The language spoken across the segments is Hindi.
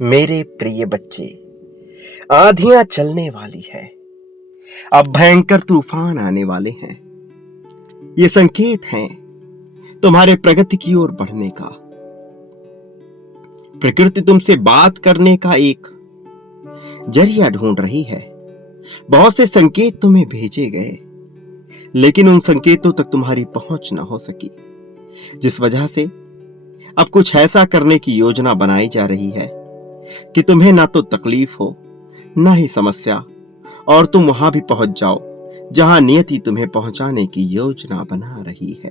मेरे प्रिय बच्चे, आंधियां चलने वाली है। अब भयंकर तूफान आने वाले हैं। ये संकेत हैं तुम्हारे प्रगति की ओर बढ़ने का। प्रकृति तुमसे बात करने का एक जरिया ढूंढ रही है। बहुत से संकेत तुम्हें भेजे गए, लेकिन उन संकेतों तक तुम्हारी पहुंच न हो सकी, जिस वजह से अब कुछ ऐसा करने की योजना बनाई जा रही है कि तुम्हें ना तो तकलीफ हो, ना ही समस्या, और तुम वहां भी पहुंच जाओ जहां नियति तुम्हें पहुंचाने की योजना बना रही है।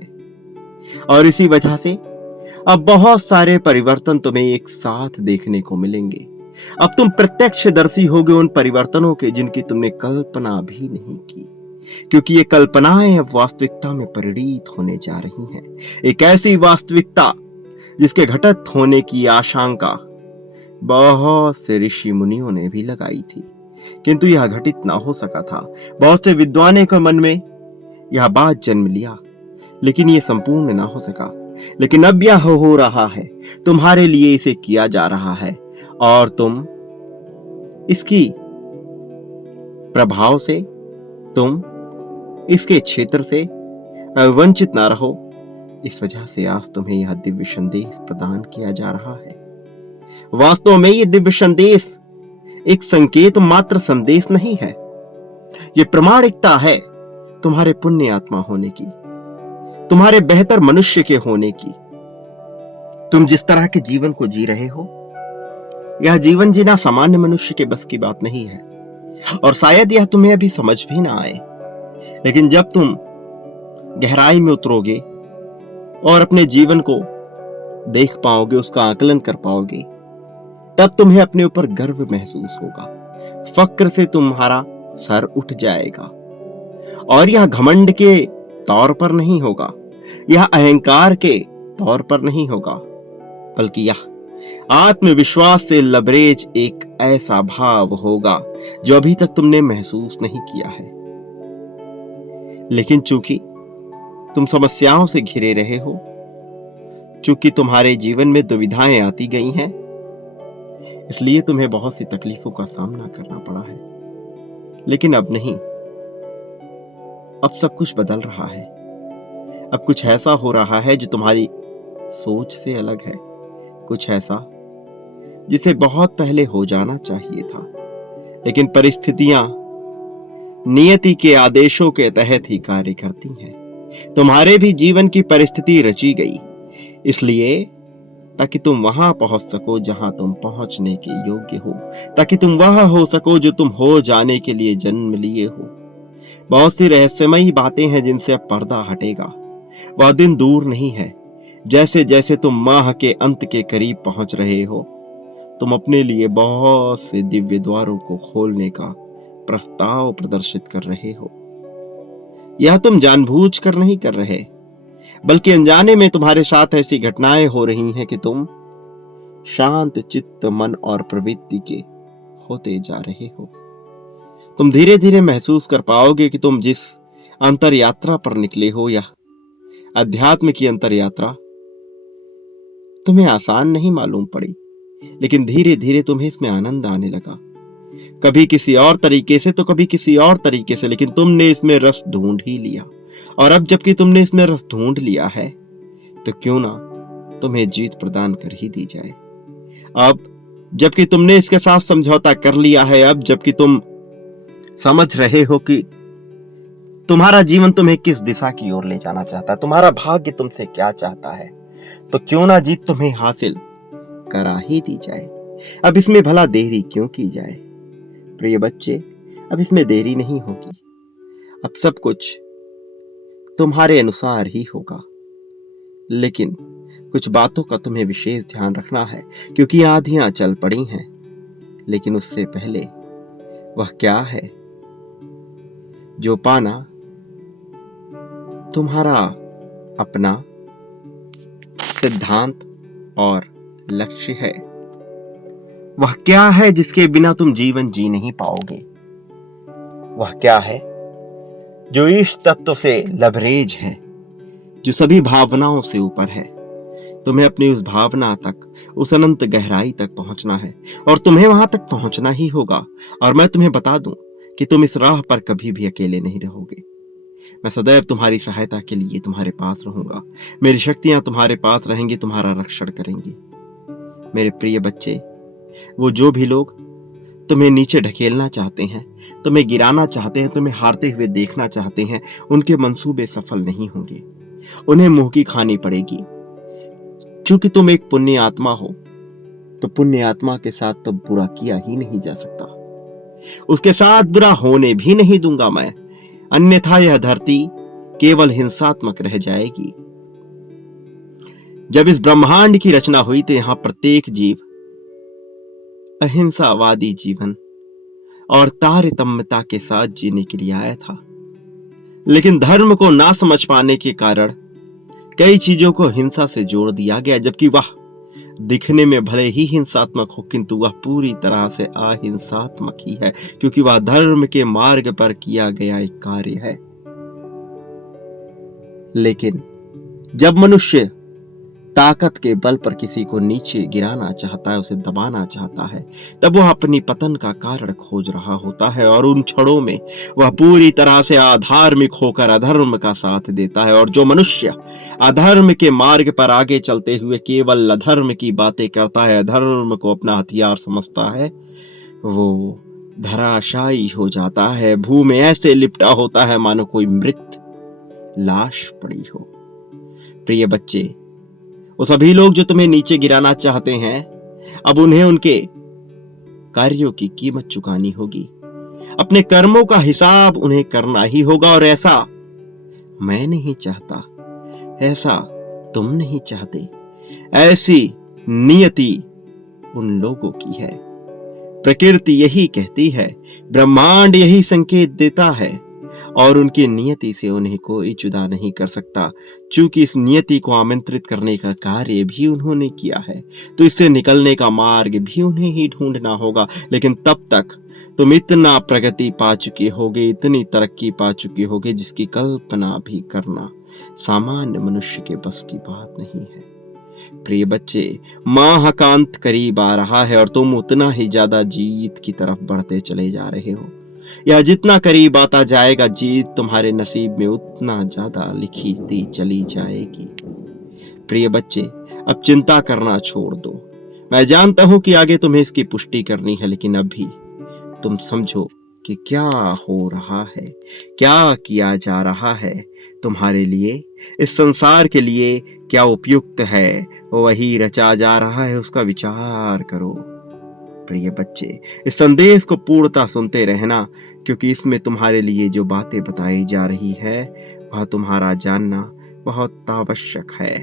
और इसी वजह से अब बहुत सारे परिवर्तन तुम्हें एक साथ देखने को मिलेंगे। अब तुम प्रत्यक्षदर्शी होगे उन परिवर्तनों के जिनकी तुमने कल्पना भी नहीं की, क्योंकि ये कल्पनाएं अब वास्तविकता में परिणित होने जा रही हैं। एक ऐसी वास्तविकता जिसके घटित होने की आशंका बहुत से ऋषि मुनियों ने भी लगाई थी, किंतु यह घटित ना हो सका था। बहुत से विद्वानों के मन में यह बात जन्म लिया, लेकिन यह संपूर्ण ना हो सका। लेकिन अब यह हो रहा है, तुम्हारे लिए इसे किया जा रहा है, और तुम इसकी प्रभाव से, तुम इसके क्षेत्र से वंचित ना रहो। इस वजह से आज तुम्हें यह दिव्य संदेश प्रदान किया जा रहा है। वास्तव में यह दिव्य संदेश एक संकेत मात्र संदेश नहीं है। यह प्रमाणिकता है तुम्हारे पुण्य आत्मा होने की, तुम्हारे बेहतर मनुष्य के होने की। तुम जिस तरह के जीवन को जी रहे हो, यह जीवन जीना सामान्य मनुष्य के बस की बात नहीं है, और शायद यह तुम्हें अभी समझ भी ना आए। लेकिन जब तुम गहराई में उतरोगे और अपने जीवन को देख पाओगे, उसका आकलन कर पाओगे, तब तुम्हें अपने ऊपर गर्व महसूस होगा। फक्र से तुम्हारा सर उठ जाएगा, और यह घमंड के तौर पर नहीं होगा, यह अहंकार के तौर पर नहीं होगा, बल्कि यह आत्मविश्वास से लबरेज एक ऐसा भाव होगा जो अभी तक तुमने महसूस नहीं किया है। लेकिन चूंकि तुम समस्याओं से घिरे रहे हो, चूंकि तुम्हारे जीवन में दुविधाएं आती गई हैं, इसलिए तुम्हें बहुत सी तकलीफों का सामना करना पड़ा है। लेकिन अब नहीं, अब सब कुछ बदल रहा है। अब कुछ ऐसा हो रहा है जो तुम्हारी सोच से अलग है, कुछ ऐसा जिसे बहुत पहले हो जाना चाहिए था, लेकिन परिस्थितियां नियति के आदेशों के तहत ही कार्य करती हैं। तुम्हारे भी जीवन की परिस्थिति रची गई इसलिए ताकि तुम वहां पहुंच सको जहां तुम पहुंचने के योग्य हो, ताकि तुम वह हो सको जो तुम हो जाने के लिए जन्म लिए हो। बहुत सी रहस्यमयी बातें हैं जिनसे अब पर्दा हटेगा। वह दिन दूर नहीं है। जैसे जैसे तुम माह के अंत के करीब पहुंच रहे हो, तुम अपने लिए बहुत से दिव्य द्वारों को खोलने का प्रस्ताव प्रदर्शित कर रहे हो। यह तुम जानबूझकर नहीं कर रहे, बल्कि अनजाने में तुम्हारे साथ ऐसी घटनाएं हो रही हैं कि तुम शांत चित्त, मन और प्रवृत्ति के होते जा रहे हो। तुम धीरे धीरे महसूस कर पाओगे कि तुम जिस अंतर यात्रा पर निकले हो, यह अध्यात्म की अंतर यात्रा तुम्हें आसान नहीं मालूम पड़ी, लेकिन धीरे धीरे तुम्हें इसमें आनंद आने लगा। कभी किसी और तरीके से तो कभी किसी और तरीके से, लेकिन तुमने इसमें रस ढूंढ ही लिया। और अब जबकि तुमने इसमें रस ढूंढ लिया है, तो क्यों ना तुम्हें जीत प्रदान कर ही दी जाए। अब जबकि तुमने इसके साथ समझौता कर लिया है, अब जबकि तुम समझ रहे हो कि तुम्हारा जीवन तुम्हें किस दिशा की ओर ले जाना चाहता है, तुम्हारा भाग्य तुमसे क्या चाहता है, तो क्यों ना जीत तुम्हें हासिल करा ही दी जाए। अब इसमें भला देरी क्यों की जाए। प्रिय बच्चे, अब इसमें देरी नहीं होगी। अब सब कुछ तुम्हारे अनुसार ही होगा, लेकिन कुछ बातों का तुम्हें विशेष ध्यान रखना है, क्योंकि आंधियां चल पड़ी हैं। लेकिन उससे पहले वह क्या है जो पाना तुम्हारा अपना सिद्धांत और लक्ष्य है। वह क्या है जिसके बिना तुम जीवन जी नहीं पाओगे। वह क्या है जो इस तत्व से लबरेज है, जो सभी भावनाओं से ऊपर है, तुम्हें अपनी उस भावना तक, उस अनंत गहराई तक पहुंचना है और तुम्हें वहां तक पहुंचना ही होगा। और मैं तुम्हें बता दूं कि तुम इस राह पर कभी भी अकेले नहीं रहोगे। मैं सदैव तुम्हारी सहायता के लिए तुम्हारे पास रहूंगा। मेरी शक्तियां तुम्हारे पास रहेंगी, तुम्हारा रक्षण करेंगी। मेरे प्रिय बच्चे, वो जो भी लोग तुम्हें नीचे ढकेलना चाहते हैं, तुम्हें गिराना चाहते हैं, तुम्हें हारते हुए देखना चाहते हैं, उनके मंसूबे सफल नहीं होंगे। उन्हें मुंह की खानी पड़ेगी। क्योंकि तुम एक पुण्य आत्मा हो, तो पुण्य आत्मा के साथ तो बुरा किया ही नहीं जा सकता। उसके साथ बुरा होने भी नहीं दूंगा मैं, अन्यथा यह धरती केवल हिंसात्मक रह जाएगी। जब इस ब्रह्मांड की रचना हुई तो यहां प्रत्येक जीव अहिंसावादी जीवन और तारतम्यता के साथ जीने के लिए आया था। लेकिन धर्म को ना समझ पाने के कारण कई चीजों को हिंसा से जोड़ दिया गया, जबकि वह दिखने में भले ही हिंसात्मक हो किंतु वह पूरी तरह से अहिंसात्मक ही है, क्योंकि वह धर्म के मार्ग पर किया गया एक कार्य है। लेकिन जब मनुष्य ताकत के बल पर किसी को नीचे गिराना चाहता है, उसे दबाना चाहता है, तब वह अपनी पतन का कारण खोज रहा होता है और उन क्षणों में वह पूरी तरह से अधार्मिक होकर अधर्म का साथ देता है। और जो मनुष्य अधर्म के मार्ग पर आगे चलते हुए केवल अधर्म की बातें करता है, अधर्म को अपना हथियार समझता है, वो धराशायी हो जाता है, भूमि में ऐसे लिपटा होता है मानो कोई मृत लाश पड़ी हो। प्रिय बच्चे, वो सभी लोग जो तुम्हें नीचे गिराना चाहते हैं, अब उन्हें उनके कार्यों की कीमत चुकानी होगी। अपने कर्मों का हिसाब उन्हें करना ही होगा। और ऐसा मैं नहीं चाहता, ऐसा तुम नहीं चाहते। ऐसी नियति उन लोगों की है। प्रकृति यही कहती है, ब्रह्मांड यही संकेत देता है और उनकी नियति से उन्हें कोई जुदा नहीं कर सकता। चूंकि इस नियति को आमंत्रित करने का कार्य भी उन्होंने किया है, तो इससे निकलने का मार्ग भी उन्हें ही ढूंढना होगा। लेकिन तब तक तुम इतना प्रगति पा चुके होगे, इतनी तरक्की पा चुके होगे, जिसकी कल्पना भी करना सामान्य मनुष्य के बस की बात नहीं है। प्रिय बच्चे, महाकांत करीब आ रहा है और तुम उतना ही ज्यादा जीत की तरफ बढ़ते चले जा रहे हो। यह जितना करीब आता जाएगा, जीत तुम्हारे नसीब में उतना ज्यादा लिखी चली जाएगी। प्रिय बच्चे, अब चिंता करना छोड़ दो। मैं जानता हूं कि आगे तुम्हें इसकी पुष्टि करनी है, लेकिन अभी तुम समझो कि क्या हो रहा है, क्या किया जा रहा है तुम्हारे लिए, इस संसार के लिए क्या उपयुक्त है, वही रचा जा रहा है, उसका विचार करो। प्रिय बच्चे, इस संदेश को पूर्णता सुनते रहना, क्योंकि इसमें तुम्हारे लिए जो बातें बताई जा रही है वह तुम्हारा जानना बहुत आवश्यक है।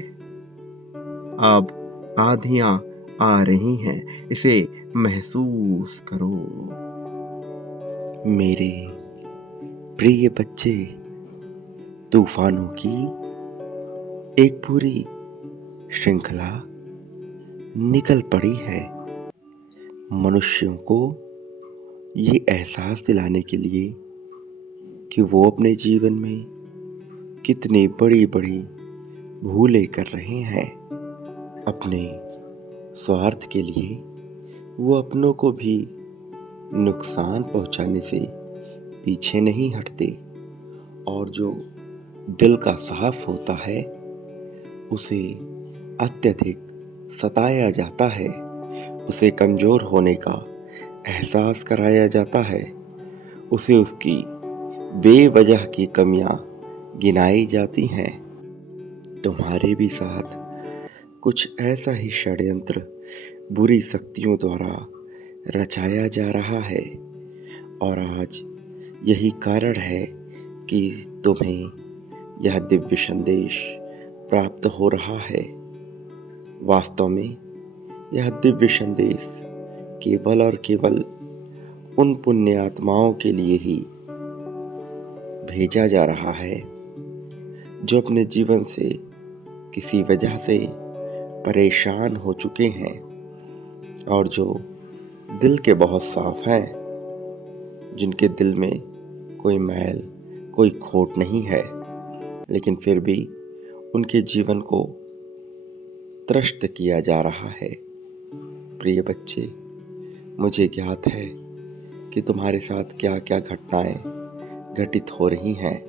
अब आंधियां आ रही हैं, इसे महसूस करो। मेरे प्रिय बच्चे, तूफानों की एक पूरी श्रृंखला निकल पड़ी है मनुष्यों को ये एहसास दिलाने के लिए कि वो अपने जीवन में कितनी बड़ी बड़ी भूलें कर रहे हैं। अपने स्वार्थ के लिए वो अपनों को भी नुकसान पहुंचाने से पीछे नहीं हटते, और जो दिल का साफ होता है उसे अत्यधिक सताया जाता है, उसे कमजोर होने का एहसास कराया जाता है, उसे उसकी बेवजह की कमियां गिनाई जाती हैं। तुम्हारे भी साथ कुछ ऐसा ही षड्यंत्र बुरी शक्तियों द्वारा रचाया जा रहा है, और आज यही कारण है कि तुम्हें यह दिव्य संदेश प्राप्त हो रहा है। वास्तव में यह दिव्य संदेश केवल और केवल उन पुण्य आत्माओं के लिए ही भेजा जा रहा है जो अपने जीवन से किसी वजह से परेशान हो चुके हैं और जो दिल के बहुत साफ हैं, जिनके दिल में कोई मैल, कोई खोट नहीं है, लेकिन फिर भी उनके जीवन को त्रस्त किया जा रहा है। प्रिय बच्चे, मुझे ज्ञात है कि तुम्हारे साथ क्या क्या घटनाएं घटित हो रही हैं,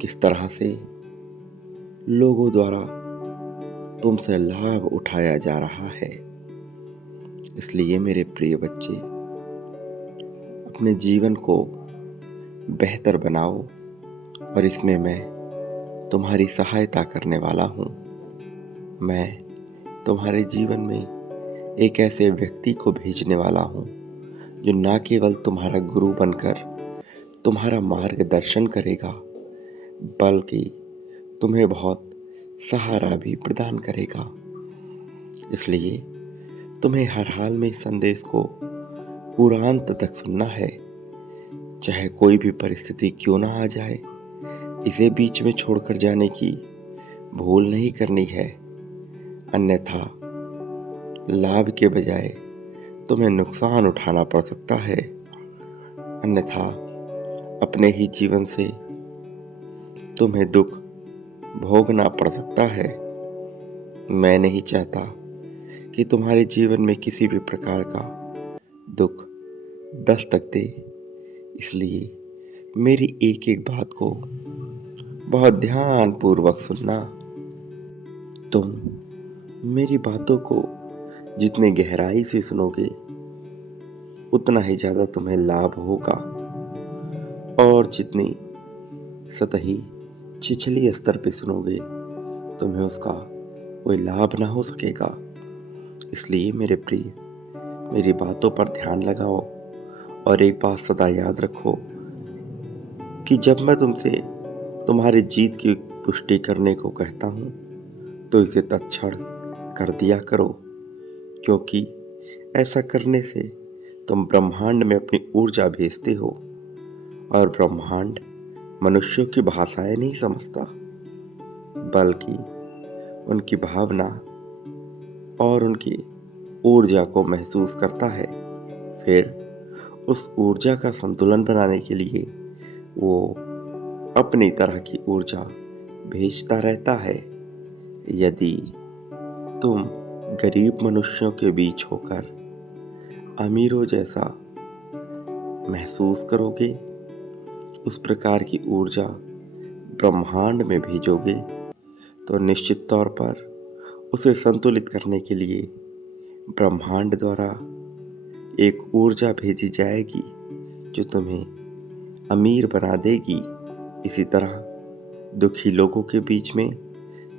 किस तरह से लोगों द्वारा तुमसे लाभ उठाया जा रहा है। इसलिए मेरे प्रिय बच्चे, अपने जीवन को बेहतर बनाओ और इसमें मैं तुम्हारी सहायता करने वाला हूँ। मैं तुम्हारे जीवन में एक ऐसे व्यक्ति को भेजने वाला हूँ जो न केवल तुम्हारा गुरु बनकर तुम्हारा मार्गदर्शन करेगा, बल्कि तुम्हें बहुत सहारा भी प्रदान करेगा। इसलिए तुम्हें हर हाल में इस संदेश को पूरा अंत तक सुनना है, चाहे कोई भी परिस्थिति क्यों ना आ जाए। इसे बीच में छोड़कर जाने की भूल नहीं करनी है, अन्यथा लाभ के बजाय तुम्हें नुकसान उठाना पड़ सकता है। अन्यथा अपने ही जीवन से तुम्हें दुख भोगना पड़ सकता है। मैं नहीं चाहता कि तुम्हारे जीवन में किसी भी प्रकार का दुख दस्तक दे। इसलिए मेरी एक एक बात को बहुत ध्यानपूर्वक सुनना। तुम मेरी बातों को जितने गहराई से सुनोगे, उतना ही ज़्यादा तुम्हें लाभ होगा, और जितनी सतही छिछली स्तर पे सुनोगे, तुम्हें उसका कोई लाभ ना हो सकेगा। इसलिए मेरे प्रिय, मेरी बातों पर ध्यान लगाओ और एक बात सदा याद रखो कि जब मैं तुमसे तुम्हारी जीत की पुष्टि करने को कहता हूँ, तो इसे तत्क्षण कर दिया करो, क्योंकि ऐसा करने से तुम ब्रह्मांड में अपनी ऊर्जा भेजते हो, और ब्रह्मांड मनुष्यों की भाषाएं नहीं समझता, बल्कि उनकी भावना और उनकी ऊर्जा को महसूस करता है। फिर उस ऊर्जा का संतुलन बनाने के लिए वो अपनी तरह की ऊर्जा भेजता रहता है। यदि तुम गरीब मनुष्यों के बीच होकर अमीरों जैसा महसूस करोगे, उस प्रकार की ऊर्जा ब्रह्मांड में भेजोगे, तो निश्चित तौर पर उसे संतुलित करने के लिए ब्रह्मांड द्वारा एक ऊर्जा भेजी जाएगी जो तुम्हें अमीर बना देगी। इसी तरह दुखी लोगों के बीच में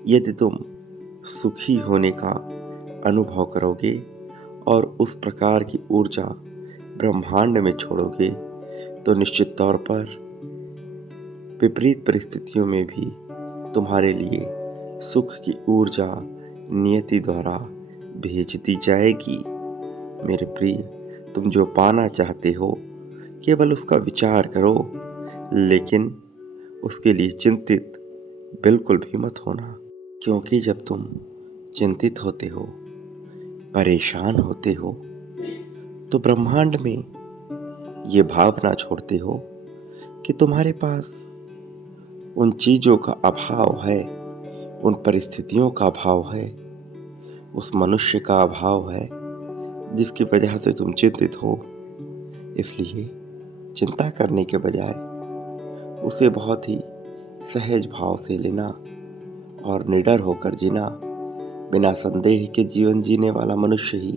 यदि तुम सुखी होने का अनुभव करोगे और उस प्रकार की ऊर्जा ब्रह्मांड में छोड़ोगे, तो निश्चित तौर पर विपरीत परिस्थितियों में भी तुम्हारे लिए सुख की ऊर्जा नियति द्वारा भेज दी जाएगी। मेरे प्रिय, तुम जो पाना चाहते हो, केवल उसका विचार करो, लेकिन उसके लिए चिंतित बिल्कुल भी मत होना, क्योंकि जब तुम चिंतित होते हो, परेशान होते हो, तो ब्रह्मांड में ये भावना छोड़ते हो कि तुम्हारे पास उन चीज़ों का अभाव है, उन परिस्थितियों का अभाव है, उस मनुष्य का अभाव है जिसकी वजह से तुम चिंतित हो। इसलिए चिंता करने के बजाय उसे बहुत ही सहज भाव से लेना और निडर होकर जीना। बिना संदेह के जीवन जीने वाला मनुष्य ही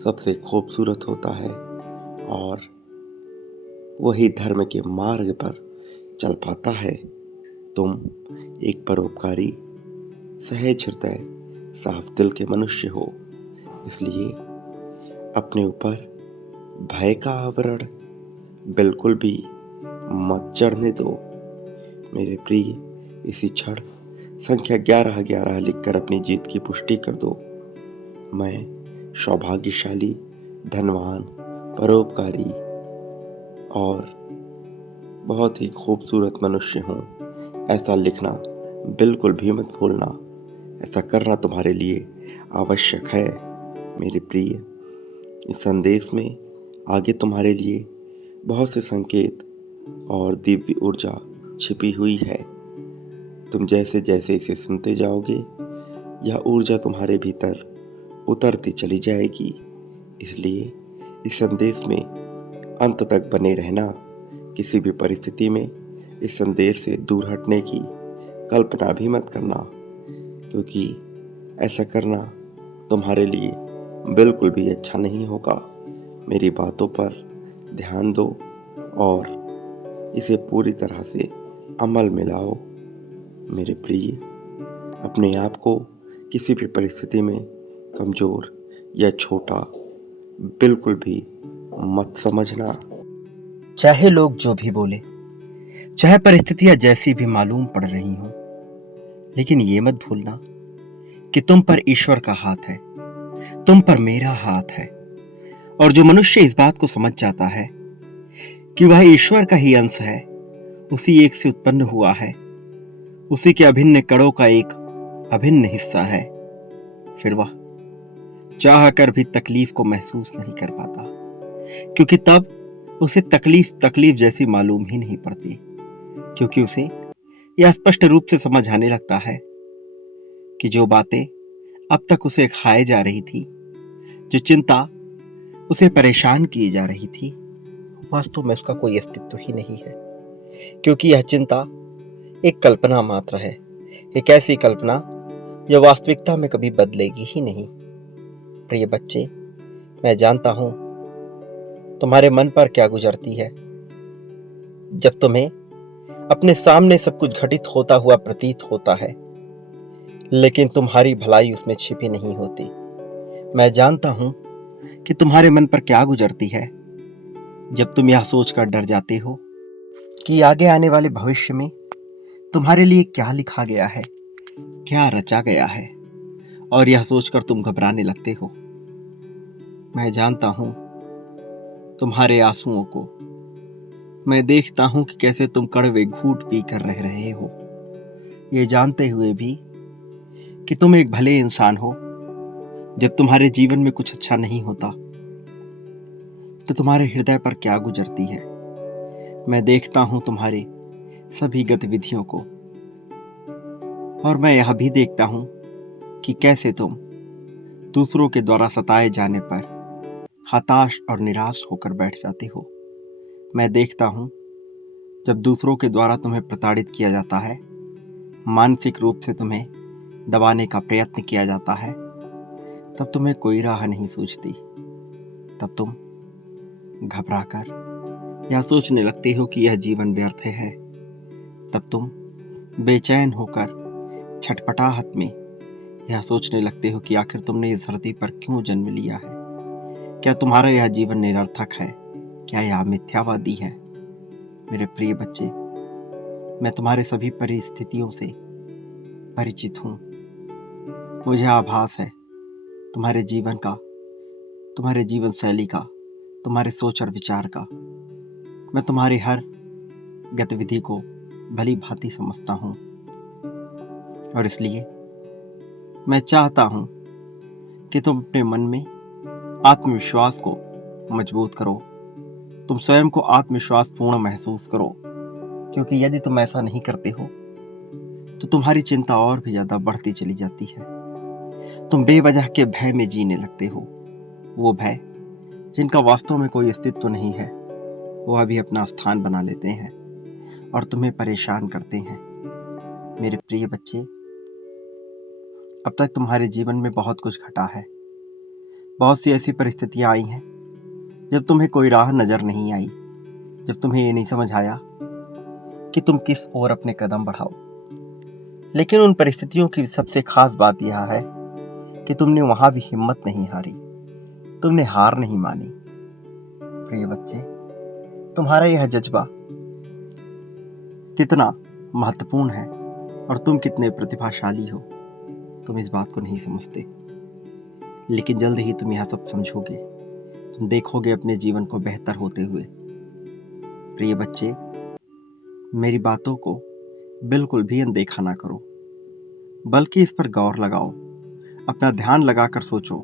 सबसे खूबसूरत होता है, और वही धर्म के मार्ग पर चल पाता है। तुम एक परोपकारी, सहज हृदय, साफ दिल के मनुष्य हो। इसलिए अपने ऊपर भय का आवरण बिल्कुल भी मत चढ़ने दो। मेरे प्रिय, इसी क्षण संख्या 1111 लिखकर अपनी जीत की पुष्टि कर दो। मैं सौभाग्यशाली, धनवान, परोपकारी और बहुत ही खूबसूरत मनुष्य हूँ, ऐसा लिखना बिल्कुल भी मत भूलना। ऐसा करना तुम्हारे लिए आवश्यक है। मेरे प्रिय, इस संदेश में आगे तुम्हारे लिए बहुत से संकेत और दिव्य ऊर्जा छिपी हुई है। तुम जैसे जैसे इसे सुनते जाओगे, यह ऊर्जा तुम्हारे भीतर उतरती चली जाएगी। इसलिए इस संदेश में अंत तक बने रहना। किसी भी परिस्थिति में इस संदेश से दूर हटने की कल्पना भी मत करना, क्योंकि ऐसा करना तुम्हारे लिए बिल्कुल भी अच्छा नहीं होगा। मेरी बातों पर ध्यान दो और इसे पूरी तरह से अमल में लाओ। मेरे प्रिय, अपने आप को किसी भी परिस्थिति में कमज़ोर या छोटा बिल्कुल भी मत समझना। चाहे लोग जो भी बोले, चाहे परिस्थितियां जैसी भी मालूम पड़ रही हों, लेकिन ये मत भूलना कि तुम पर ईश्वर का हाथ है, तुम पर मेरा हाथ है। और जो मनुष्य इस बात को समझ जाता है कि वह ईश्वर का ही अंश है, उसी एक से उत्पन्न हुआ है, उसी के अभिन्न कणों का एक अभिन्न हिस्सा है, फिर वह चाह कर भी तकलीफ को महसूस नहीं कर पाता, क्योंकि तब उसे तकलीफ जैसी मालूम ही नहीं पड़ती, क्योंकि उसे यह स्पष्ट रूप से समझ आने लगता है कि जो बातें अब तक उसे खाए जा रही थी, जो चिंता उसे परेशान किए जा रही थी, वास्तव में उसका कोई अस्तित्व ही नहीं है, क्योंकि यह चिंता एक कल्पना मात्र है, एक ऐसी कल्पना जो वास्तविकता में कभी बदलेगी ही नहीं। प्रिय बच्चे, मैं जानता हूं तुम्हारे मन पर क्या गुजरती है जब तुम्हें अपने सामने सब कुछ घटित होता हुआ प्रतीत होता है, लेकिन तुम्हारी भलाई उसमें छिपी नहीं होती। मैं जानता हूं कि तुम्हारे मन पर क्या गुजरती है जब तुम यह सोचकर डर जाते हो कि आगे आने वाले भविष्य में तुम्हारे लिए क्या लिखा गया है, क्या रचा गया है, और यह सोचकर तुम घबराने लगते हो। मैं जानता हूं तुम्हारे आंसुओं को। मैं देखता हूं कि कैसे तुम कड़वे घूंट पी कर रह रहे हो, ये जानते हुए भी कि तुम एक भले इंसान हो। जब तुम्हारे जीवन में कुछ अच्छा नहीं होता तो तुम्हारे हृदय पर क्या गुजरती है। मैं देखता हूं तुम्हारे सभी गतिविधियों को, और मैं यह भी देखता हूं कि कैसे तुम दूसरों के द्वारा सताए जाने पर हताश और निराश होकर बैठ जाते हो। मैं देखता हूं जब दूसरों के द्वारा तुम्हें प्रताड़ित किया जाता है, मानसिक रूप से तुम्हें दबाने का प्रयत्न किया जाता है, तब तुम्हें कोई राह नहीं सूझती। तब तुम घबराकर यह सोचने लगते हो कि यह जीवन व्यर्थ है। तब तुम बेचैन होकर छटपटाहट में यह सोचने लगते हो कि आखिर तुमने इस धरती पर क्यों जन्म लिया है। क्या तुम्हारा यह जीवन निरर्थक है? क्या यह मिथ्यावादी है? मेरे प्रिय बच्चे, मैं तुम्हारे सभी परिस्थितियों से परिचित हूँ। मुझे आभास है तुम्हारे जीवन का, तुम्हारे जीवन शैली का, तुम्हारे सोच और विचार का। मैं तुम्हारी हर गतिविधि को भली भांति समझता हूँ, और इसलिए मैं चाहता हूँ कि तुम अपने मन में आत्मविश्वास को मजबूत करो, तुम स्वयं को आत्मविश्वास पूर्ण महसूस करो, क्योंकि यदि तुम ऐसा नहीं करते हो तो तुम्हारी चिंता और भी ज्यादा बढ़ती चली जाती है। तुम बेवजह के भय में जीने लगते हो, वो भय जिनका वास्तव में कोई अस्तित्व नहीं है, वो अभी अपना स्थान बना लेते हैं और तुम्हें परेशान करते हैं। मेरे प्रिय बच्चे, अब तक तुम्हारे जीवन में बहुत कुछ घटा है। बहुत सी ऐसी परिस्थितियां आई हैं जब तुम्हें कोई राह नजर नहीं आई, जब तुम्हें ये नहीं समझ आया कि तुम किस ओर अपने कदम बढ़ाओ। लेकिन उन परिस्थितियों की सबसे खास बात यह है कि तुमने वहां भी हिम्मत नहीं हारी, तुमने हार नहीं मानी। प्रिय बच्चे, तुम्हारा यह जज्बा कितना महत्वपूर्ण है और तुम कितने प्रतिभाशाली हो, तुम इस बात को नहीं समझते। लेकिन जल्द ही तुम यह सब समझोगे, तुम देखोगे अपने जीवन को बेहतर होते हुए। प्रिय बच्चे, मेरी बातों को बिल्कुल भी अनदेखा ना करो, बल्कि इस पर गौर लगाओ, अपना ध्यान लगाकर सोचो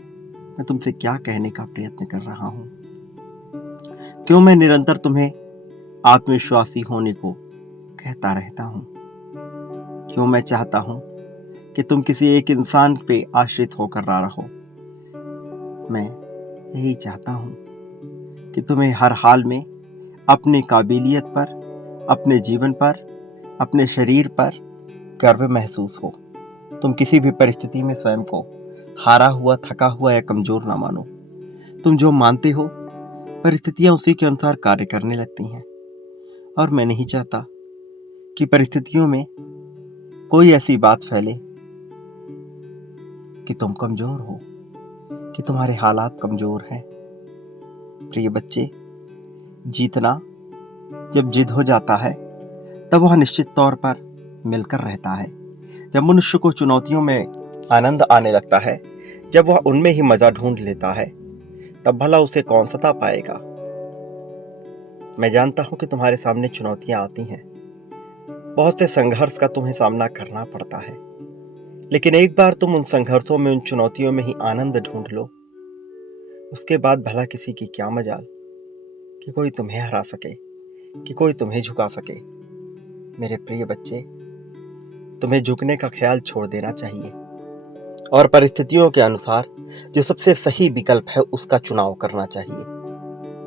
मैं तुमसे क्या कहने का प्रयत्न कर रहा हूं। क्यों मैं निरंतर तुम्हें आत्मविश्वासी होने को कहता रहता हूं? क्यों मैं चाहता हूं कि तुम किसी एक इंसान पे आश्रित होकर ना रहो। मैं यही चाहता हूँ कि तुम्हें हर हाल में अपनी काबिलियत पर, अपने जीवन पर, अपने शरीर पर गर्व महसूस हो। तुम किसी भी परिस्थिति में स्वयं को हारा हुआ, थका हुआ या कमजोर ना मानो। तुम जो मानते हो, परिस्थितियां उसी के अनुसार कार्य करने लगती हैं। और मैं नहीं चाहता कि परिस्थितियों में कोई ऐसी बात फैले कि तुम कमजोर हो, कि तुम्हारे हालात कमजोर हैं। प्रिय बच्चे, जीतना जब जिद हो जाता है तब वह निश्चित तौर पर मिलकर रहता है। जब मनुष्य को चुनौतियों में आनंद आने लगता है, जब वह उनमें ही मजा ढूंढ लेता है, तब भला उसे कौन सता पाएगा। मैं जानता हूं कि तुम्हारे सामने चुनौतियां आती हैं, बहुत से संघर्ष का तुम्हें सामना करना पड़ता है, लेकिन एक बार तुम उन संघर्षों में, उन चुनौतियों में ही आनंद ढूंढ लो, उसके बाद भला किसी की क्या मजाल कि कोई तुम्हें हरा सके, कि कोई तुम्हें झुका सके। मेरे प्रिय बच्चे, तुम्हें झुकने का ख्याल छोड़ देना चाहिए और परिस्थितियों के अनुसार जो सबसे सही विकल्प है उसका चुनाव करना चाहिए।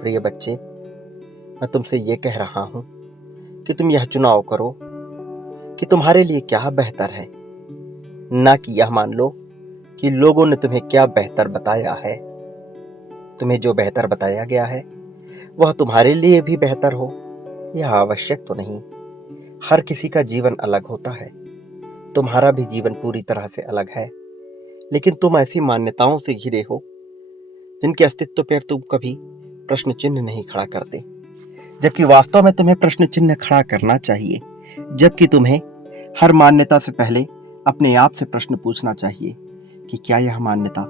प्रिय बच्चे, मैं तुमसे ये कह रहा हूं कि तुम यह चुनाव करो कि तुम्हारे लिए क्या बेहतर है, ना कि यह मान लो कि लोगों ने तुम्हें क्या बेहतर बताया है। तुम्हें जो बेहतर बताया गया है वह तुम्हारे लिए भी बेहतर हो, यह आवश्यक तो नहीं। हर किसी का जीवन अलग होता है, तुम्हारा भी जीवन पूरी तरह से अलग है, लेकिन तुम ऐसी मान्यताओं से घिरे हो जिनके अस्तित्व पर तुम कभी प्रश्न चिन्ह नहीं खड़ा करते, जबकि वास्तव में तुम्हें प्रश्न चिन्ह खड़ा करना चाहिए। जबकि तुम्हें हर मान्यता से पहले अपने आप से प्रश्न पूछना चाहिए कि क्या यह मान्यता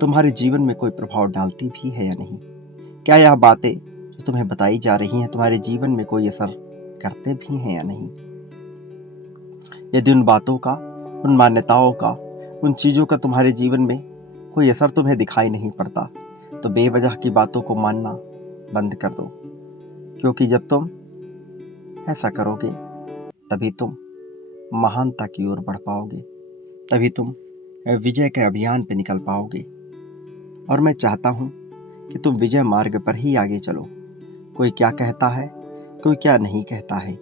तुम्हारे जीवन में कोई प्रभाव डालती भी है या नहीं। क्या यह बातें जो तुम्हें बताई जा रही हैं तुम्हारे जीवन में कोई असर करते भी हैं या नहीं। यदि उन बातों का, उन मान्यताओं का, उन चीजों का तुम्हारे जीवन में कोई असर तुम्हें दिखाई नहीं पड़ता, तो बेवजह की बातों को मानना बंद कर दो, क्योंकि जब तुम ऐसा करोगे तभी तुम महानता की ओर बढ़ पाओगे, तभी तुम विजय के अभियान पे निकल पाओगे। और मैं चाहता हूं कि तुम विजय मार्ग पर ही आगे चलो। कोई क्या कहता है, कोई क्या नहीं कहता है,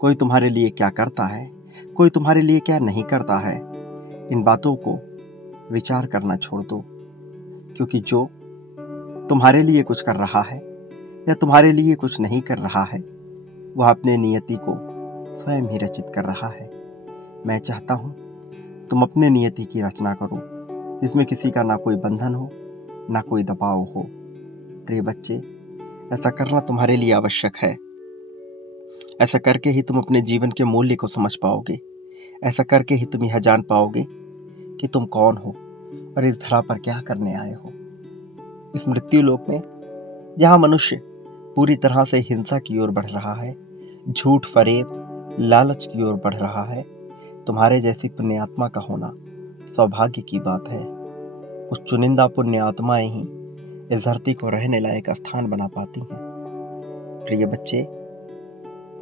कोई तुम्हारे लिए क्या करता है, कोई तुम्हारे लिए क्या नहीं करता है, इन बातों को विचार करना छोड़ दो, क्योंकि जो तुम्हारे लिए कुछ कर रहा है या तुम्हारे लिए कुछ नहीं कर रहा है, वह अपने नियति को स्वयं ही रचित कर रहा है। मैं चाहता हूं तुम अपने नियति की रचना करो, जिसमें किसी का ना कोई बंधन हो, ना कोई दबाव हो। प्रिय बच्चे, ऐसा करना तुम्हारे लिए आवश्यक है। ऐसा करके ही तुम अपने जीवन के मूल्य को समझ पाओगे। ऐसा करके ही तुम यह जान पाओगे कि तुम कौन हो और इस धरा पर क्या करने आए हो। इस मृत्यु लोक में, जहां मनुष्य पूरी तरह से हिंसा की ओर बढ़ रहा है, झूठ, फरेब, लालच की ओर बढ़ रहा है, तुम्हारे जैसी पुण्यात्मा का होना सौभाग्य की बात है। कुछ चुनिंदा पुण्य आत्माएं ही इस धरती को रहने लायक स्थान बना पाती हैं। प्रिय बच्चे,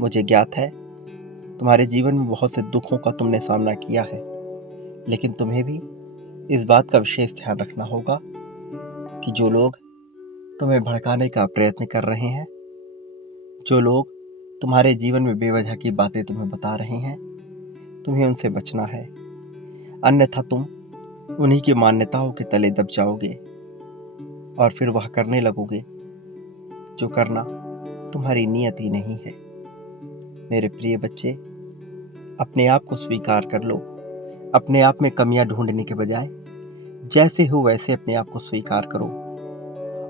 मुझे ज्ञात है तुम्हारे जीवन में बहुत से दुखों का तुमने सामना किया है, लेकिन तुम्हें भी इस बात का विशेष ध्यान रखना होगा कि जो लोग तुम्हें भड़काने का प्रयत्न कर रहे हैं, जो लोग तुम्हारे जीवन में बेवजह की बातें तुम्हें बता रहे हैं, तुम्हें उनसे बचना है। अन्यथा तुम उन्हीं की मान्यताओं के तले दब जाओगे और फिर वह करने लगोगे जो करना तुम्हारी नियत ही नहीं है। मेरे प्रिय बच्चे, अपने आप को स्वीकार कर लो। अपने आप में कमियां ढूंढने के बजाय जैसे हो वैसे अपने आप को स्वीकार करो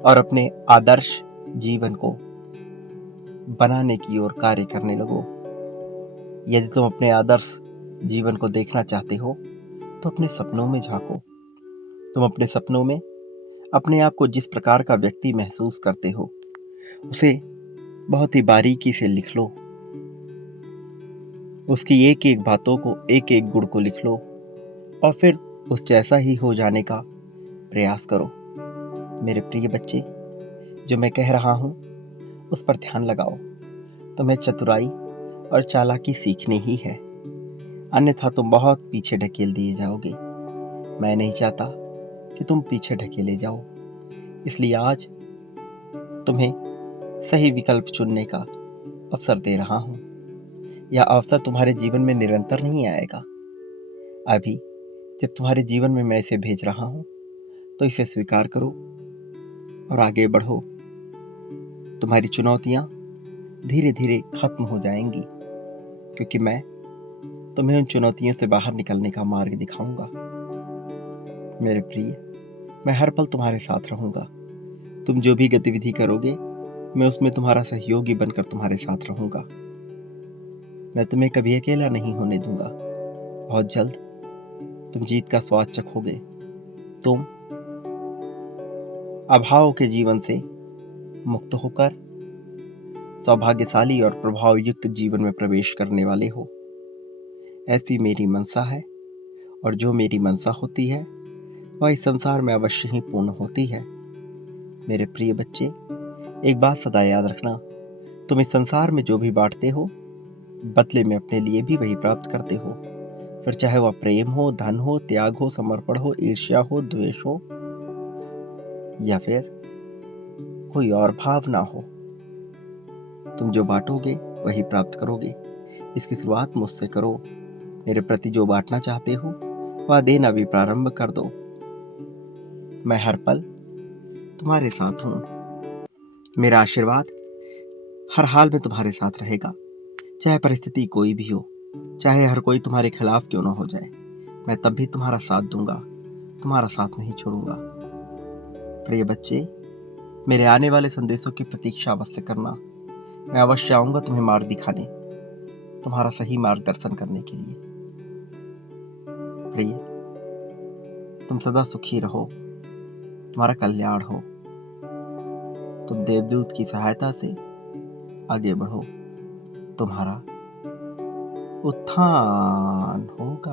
और अपने आदर्श जीवन को बनाने की ओर कार्य करने लगो। यदि तुम अपने आदर्श जीवन को देखना चाहते हो तो अपने सपनों में झांको। तुम अपने सपनों में अपने आप को जिस प्रकार का व्यक्ति महसूस करते हो, उसे बहुत ही बारीकी से लिख लो। उसकी एक एक बातों को, एक एक गुण को लिख लो और फिर उस जैसा ही हो जाने का प्रयास करो। मेरे प्रिय बच्चे, जो मैं कह रहा हूं उस पर ध्यान लगाओ। तुम्हें चतुराई और चालाकी सीखनी ही है। अन्यथा तुम बहुत पीछे ढकेल दिए जाओगे। मैं नहीं चाहता कि तुम पीछे ढकेले जाओ, इसलिए आज तुम्हें सही विकल्प चुनने का अवसर दे रहा हूँ। यह अवसर तुम्हारे जीवन में निरंतर नहीं आएगा। अभी जब तुम्हारे जीवन में मैं इसे भेज रहा हूँ तो इसे स्वीकार करो और आगे बढ़ो। तुम्हारी चुनौतियाँ धीरे धीरे खत्म हो जाएंगी, क्योंकि मैं तुम्हें उन चुनौतियों से बाहर निकलने का मार्ग दिखाऊंगा। मेरे प्रिय, मैं हर पल तुम्हारे साथ रहूंगा। तुम जो भी गतिविधि करोगे, मैं उसमें तुम्हारा सहयोगी बनकर तुम्हारे साथ रहूंगा। मैं तुम्हें कभी अकेला नहीं होने दूंगा। बहुत जल्द तुम जीत का स्वाद चखोगे। तुम अभाव के जीवन से मुक्त होकर सौभाग्यशाली और प्रभावयुक्त जीवन में प्रवेश करने वाले हो। ऐसी मेरी मनसा है, और जो मेरी मनसा होती है वह इस संसार में अवश्य ही पूर्ण होती है। मेरे प्रिय बच्चे, एक बात सदा याद रखना, तुम इस संसार में जो भी बांटते हो, बदले में अपने लिए भी वही प्राप्त करते हो। फिर चाहे वह प्रेम हो, धन हो, त्याग हो, समर्पण हो, ईर्ष्या हो, द्वेष हो, या फिर कोई और भावना हो। तुम जो बांटोगे वही प्राप्त करोगे। इसकी शुरुआत मुझसे करो। मेरे प्रति जो बांटना चाहते हो वह देना भी प्रारंभ कर दो। मैं हर पल तुम्हारे साथ हूँ। मेरा आशीर्वाद हर हाल में तुम्हारे साथ रहेगा, चाहे परिस्थिति कोई भी हो, चाहे हर कोई तुम्हारे खिलाफ क्यों ना हो जाए। मैं तब भी तुम्हारा साथ दूंगा, तुम्हारा साथ नहीं छोड़ूंगा। प्रिय बच्चे, मेरे आने वाले संदेशों की प्रतीक्षा अवश्य करना। मैं अवश्य आऊंगा तुम्हें मार्ग दिखाने, तुम्हारा सही मार्गदर्शन करने के लिए। प्रिय, तुम सदा सुखी रहो, तुम्हारा कल्याण हो। तुम देवदूत की सहायता से आगे बढ़ो, तुम्हारा उत्थान होगा।